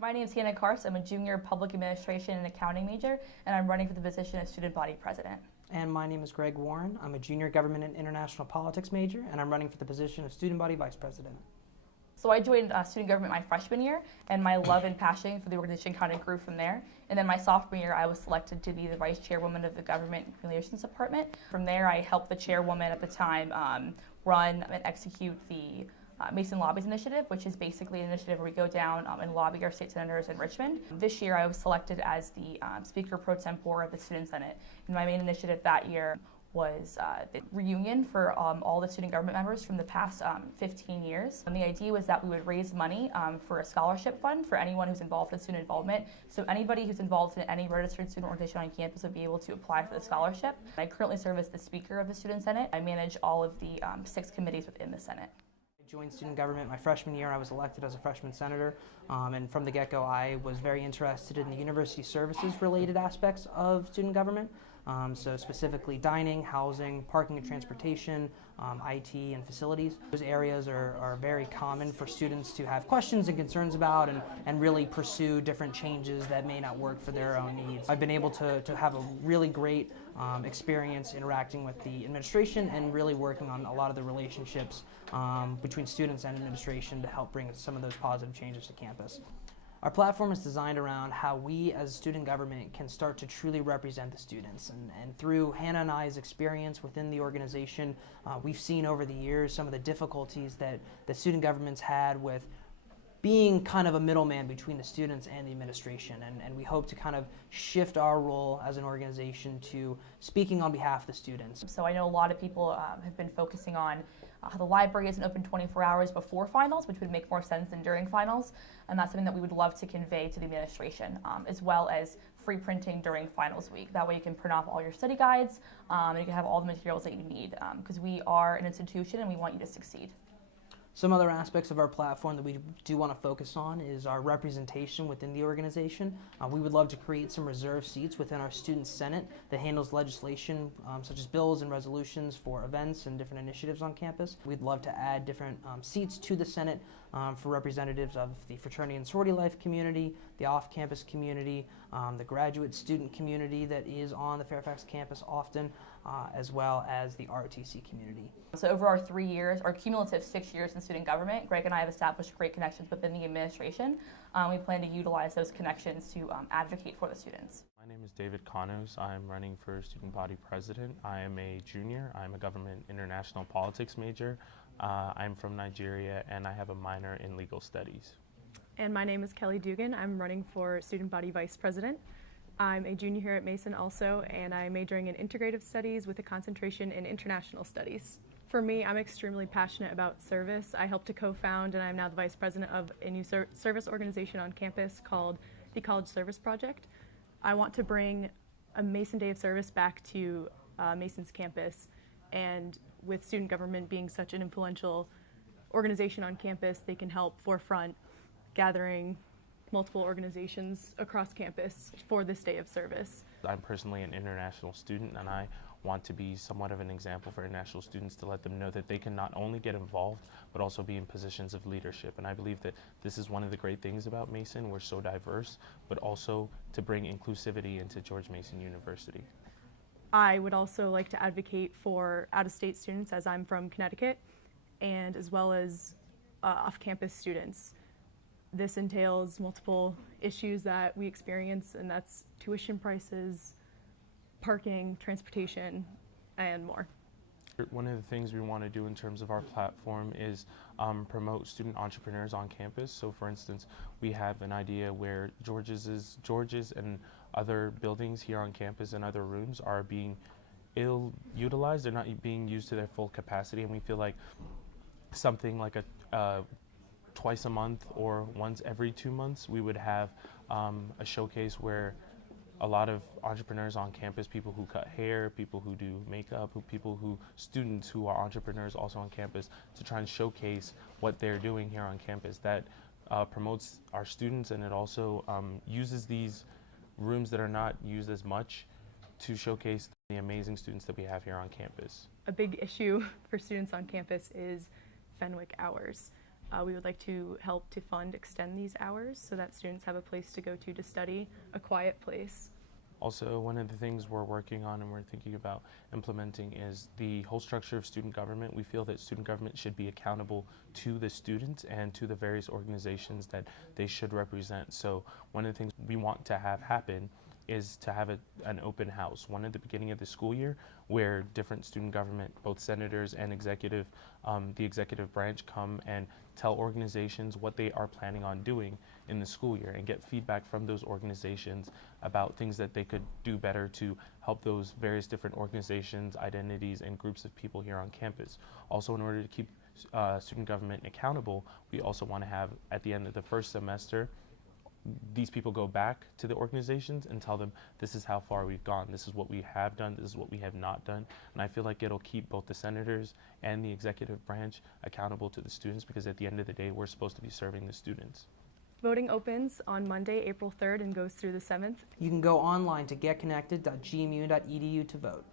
My name is Carse. I'm a junior public administration and accounting major, and I'm running for the position of student body president. And my name is Greg Warren. I'm a junior government and international politics major, and I'm running for the position of student body vice president. So I joined student government my freshman year, and my love and passion for the organization kind of grew from there. And then my sophomore year, I was selected to be the vice chairwoman of the government relations department. From there, I helped the chairwoman at the time run and execute the Mason Lobbies Initiative, which is basically an initiative where we go down and lobby our state senators in Richmond. This year I was selected as the Speaker Pro Tempore of the Student Senate. And my main initiative that year was the reunion for all the student government members from the past 15 years. And the idea was that we would raise money for a scholarship fund for anyone who's involved in student involvement. So anybody who's involved in any registered student organization on campus would be able to apply for the scholarship. I currently serve as the Speaker of the Student Senate. I manage all of the 6 committees within the Senate. I joined student government my freshman year. I was elected as a freshman senator, and from the get-go I was very interested in the university services related aspects of student government. So specifically dining, housing, parking and transportation, IT and facilities. Those areas are very common for students to have questions and concerns about and really pursue different changes that may not work for their own needs. I've been able to have a really great experience interacting with the administration and really working on a lot of the relationships between students and administration to help bring some of those positive changes to campus. Our platform is designed around how we as student government can start to truly represent the students. And through Hannah and I's experience within the organization, we've seen over the years some of the difficulties that student government's had with being kind of a middleman between the students and the administration. And we hope to kind of shift our role as an organization to speaking on behalf of the students. So I know a lot of people have been focusing on how the library isn't open 24 hours before finals, which would make more sense than during finals. And that's something that we would love to convey to the administration, as well as free printing during finals week. That way you can print off all your study guides and you can have all the materials that you need, because we are an institution and we want you to succeed. Some other aspects of our platform that we do want to focus on is our representation within the organization. We would love to create some reserved seats within our Student Senate that handles legislation such as bills and resolutions for events and different initiatives on campus. We'd love to add different seats to the Senate for representatives of the fraternity and sorority life community, the off-campus community, the graduate student community that is on the Fairfax campus often, as well as the ROTC community. So over our 3 years, our cumulative 6 years in student government, Greg and I have established great connections within the administration. We plan to utilize those connections to advocate for the students. My name is David Kanos. I'm running for student body president. I am a junior. I'm a government international politics major. I'm from Nigeria and I have a minor in legal studies. And my name is Kelley Dugan. I'm running for student body vice president. I'm a junior here at Mason also, and I'm majoring in integrative studies with a concentration in international studies. For me, I'm extremely passionate about service. I helped to co-found and I'm now the vice president of a new service organization on campus called the College Service Project. I want to bring a Mason Day of Service back to Mason's campus, and with student government being such an influential organization on campus, they can help forefront gathering multiple organizations across campus for this day of service. I'm personally an international student and I want to be somewhat of an example for international students to let them know that they can not only get involved but also be in positions of leadership. And I believe that this is one of the great things about Mason. We're so diverse, but also to bring inclusivity into George Mason University. I would also like to advocate for out-of-state students, as I'm from Connecticut, and as well as off-campus students. This entails multiple issues that we experience, and that's tuition prices, parking, transportation, and more. One of the things we want to do in terms of our platform is promote student entrepreneurs on campus. So for instance, we have an idea where George's and other buildings here on campus and other rooms are being ill-utilized. They're not being used to their full capacity, and we feel like something like a twice a month or once every 2 months, we would have a showcase where a lot of entrepreneurs on campus, people who cut hair, people who do makeup, students who are entrepreneurs also on campus, to try and showcase what they're doing here on campus. That promotes our students, and it also uses these rooms that are not used as much to showcase the amazing students that we have here on campus. A big issue for students on campus is Fenwick hours. We would like to help to fund extend these hours so that students have a place to go to study, a quiet place. Also, one of the things we're working on and we're thinking about implementing is the whole structure of student government. We feel that student government should be accountable to the students and to the various organizations that they should represent. So one of the things we want to have happen is to have an open house, one at the beginning of the school year, where different student government, both senators and the executive branch, come and tell organizations what they are planning on doing in the school year and get feedback from those organizations about things that they could do better to help those various different organizations, identities, and groups of people here on campus. Also, in order to keep student government accountable, we also want to have, at the end of the first semester, these people go back to the organizations and tell them, this is how far we've gone, this is what we have done, this is what we have not done. And I feel like it'll keep both the senators and the executive branch accountable to the students, because at the end of the day, we're supposed to be serving the students. Voting opens on Monday, April 3rd and goes through the 7th. You can go online to getconnected.gmu.edu to vote.